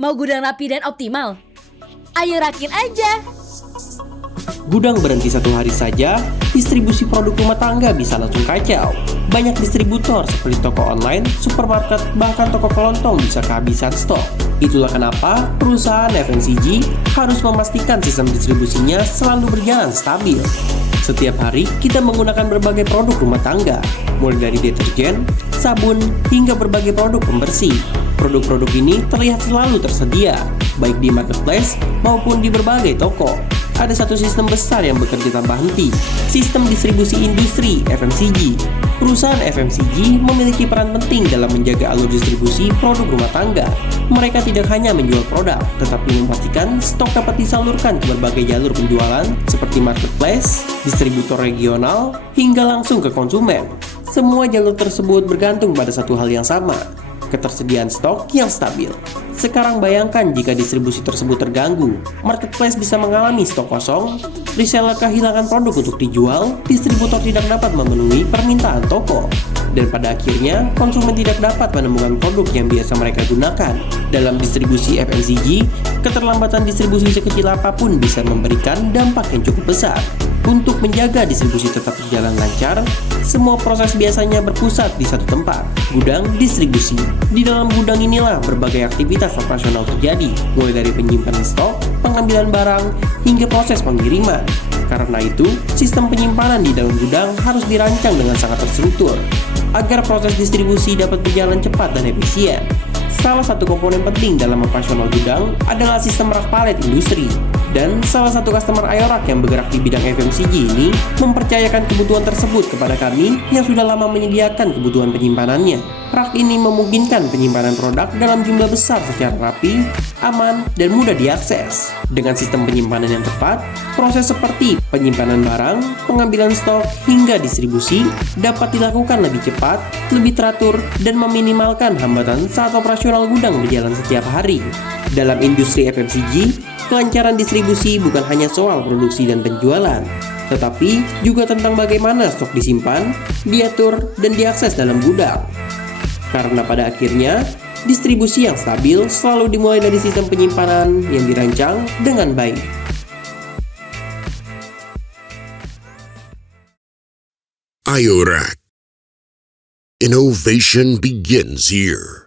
Mau gudang rapi dan optimal? Ayo rakin aja! Gudang berhenti satu hari saja, distribusi produk rumah tangga bisa langsung kacau. Banyak distributor seperti toko online, supermarket, bahkan toko kelontong bisa kehabisan stok. Itulah kenapa perusahaan FMCG harus memastikan sistem distribusinya selalu berjalan stabil. Setiap hari kita menggunakan berbagai produk rumah tangga, mulai dari deterjen, sabun, hingga berbagai produk pembersih. Produk-produk ini terlihat selalu tersedia, baik di marketplace maupun di berbagai toko. Ada satu sistem besar yang bekerja tanpa henti, sistem distribusi industri (FMCG). Perusahaan FMCG memiliki peran penting dalam menjaga alur distribusi produk rumah tangga. Mereka tidak hanya menjual produk, tetapi memastikan stok dapat disalurkan ke berbagai jalur penjualan seperti marketplace, distributor regional, hingga langsung ke konsumen. Semua jalur tersebut bergantung pada satu hal yang sama, ketersediaan stok yang stabil. Sekarang bayangkan jika distribusi tersebut terganggu, marketplace bisa mengalami stok kosong, reseller kehilangan produk untuk dijual, distributor tidak dapat memenuhi permintaan toko, dan pada akhirnya konsumen tidak dapat menemukan produk yang biasa mereka gunakan. Dalam distribusi FMCG, keterlambatan distribusi sekecil apapun bisa memberikan dampak yang cukup besar. Untuk menjaga distribusi tetap berjalan lancar, semua proses biasanya berpusat di satu tempat, gudang distribusi. Di dalam gudang inilah berbagai aktivitas operasional terjadi, mulai dari penyimpanan stok, pengambilan barang, hingga proses pengiriman. Karena itu, sistem penyimpanan di dalam gudang harus dirancang dengan sangat terstruktur, agar proses distribusi dapat berjalan cepat dan efisien. Salah satu komponen penting dalam operasional gudang adalah sistem rak palet industri. Dan salah satu customer Ayorak yang bergerak di bidang FMCG ini mempercayakan kebutuhan tersebut kepada kami yang sudah lama menyediakan kebutuhan penyimpanannya. Rak ini memungkinkan penyimpanan produk dalam jumlah besar secara rapi, aman, dan mudah diakses. Dengan sistem penyimpanan yang tepat, proses seperti penyimpanan barang, pengambilan stok, hingga distribusi dapat dilakukan lebih cepat, lebih teratur, dan meminimalkan hambatan saat operasional gudang berjalan setiap hari. Dalam industri FMCG, kelancaran distribusi bukan hanya soal produksi dan penjualan, tetapi juga tentang bagaimana stok disimpan, diatur, dan diakses dalam gudang. Karena pada akhirnya, distribusi yang stabil selalu dimulai dari sistem penyimpanan yang dirancang dengan baik. Ayorak. Innovation begins here.